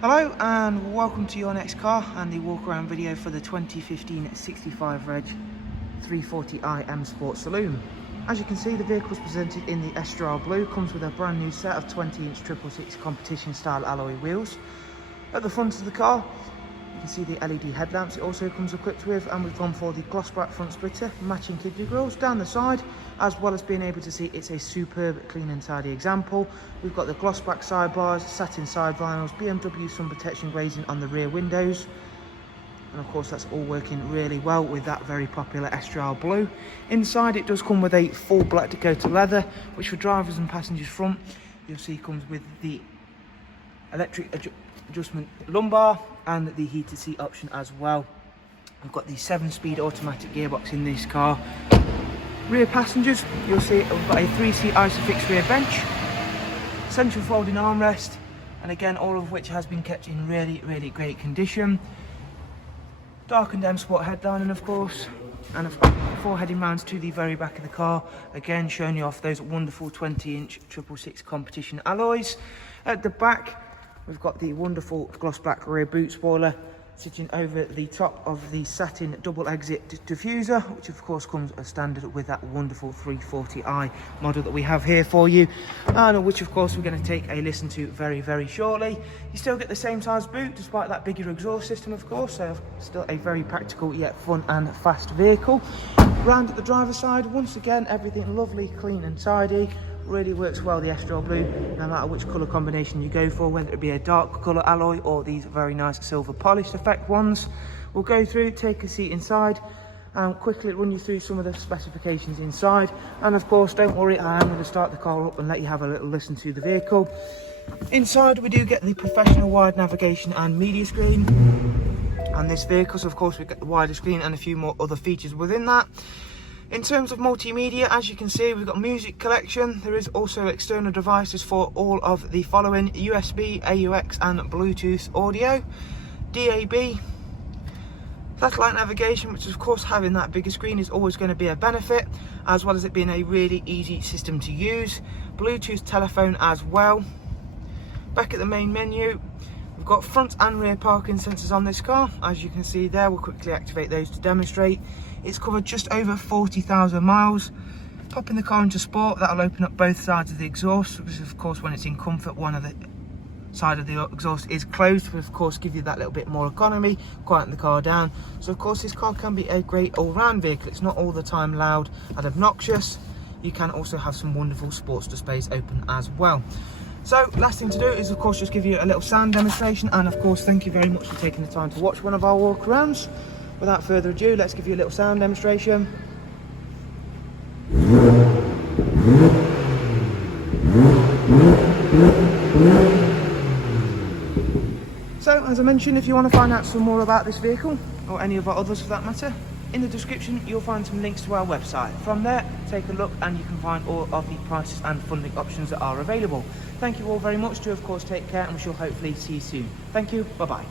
Hello and welcome to your next car and the walk around video for the 2015 65 Reg 340i M Sport Saloon. As you can see, the vehicle is presented in the Estrella Blue, comes with a brand new set of 20-inch 666 competition style alloy wheels. At the front of the car you can see the LED headlamps it also comes equipped with, and we've gone for the gloss black front splitter, matching kidney grills down the side, as well as being able to see it's a superb clean and tidy example. We've got the gloss black sidebars, satin side vinyls, BMW sun protection glazing on the rear windows, and of course that's all working really well with that very popular Estrella Blue. Inside it does come with a full black Dakota leather, which for drivers and passengers front you'll see comes with the electric adjustment lumbar and the heated seat option as well. We've got the 7-speed automatic gearbox in this car. Rear passengers, you'll see we've got a 3-seat isofix rear bench, central folding armrest, and again all of which has been kept in really great condition. Darkened M Sport headlining of course, and I've got 4 heading mounts to the very back of the car, again showing you off those wonderful 20-inch 666 competition alloys. At the back we've got the wonderful gloss black rear boot spoiler sitting over the top of the satin double exit diffuser, which of course comes as standard with that wonderful 340i model that we have here for you, and which of course we're going to take a listen to very shortly. You still get the same size boot despite that bigger exhaust system of course, so still a very practical yet fun and fast vehicle. Round at the driver's side, once again everything lovely, clean and tidy. Really works well, the Estrella Blue, no matter which colour combination you go for, whether it be a dark colour alloy or these very nice silver polished effect ones. We'll go through, take a seat inside and quickly run you through some of the specifications inside, and of course don't worry, I am going to start the car up and let you have a little listen to the vehicle. Inside we do get the professional wide navigation and media screen on this vehicle, so of course we get the wider screen and a few more other features within that. In terms of multimedia, as you can see, we've got music collection. There is also external devices for all of the following: USB, AUX and Bluetooth audio, DAB, satellite navigation, which of course having that bigger screen is always going to be a benefit, as well as it being a really easy system to use. Bluetooth telephone as well. Back at the main menu, we've got front and rear parking sensors on this car. As you can see there, we'll quickly activate those to demonstrate. It's covered just over 40,000 miles. Popping the car into sport, that'll open up both sides of the exhaust, which of course when it's in comfort one of the side of the exhaust is closed, but of course give you that little bit more economy, quieten the car down. So of course this car can be a great all-round vehicle. It's not all the time loud and obnoxious. You can also have some wonderful sports displays open as well. So last thing to do is of course just give you a little sound demonstration, and of course thank you very much for taking the time to watch one of our walk-arounds. Without further ado, let's give you a little sound demonstration. So as I mentioned, if you want to find out some more about this vehicle or any of our others for that matter, in the description you'll find some links to our website. From there, take a look and you can find all of the prices and funding options that are available. Thank you all very much. Do of course take care, and we shall hopefully see you soon. Thank you. Bye bye.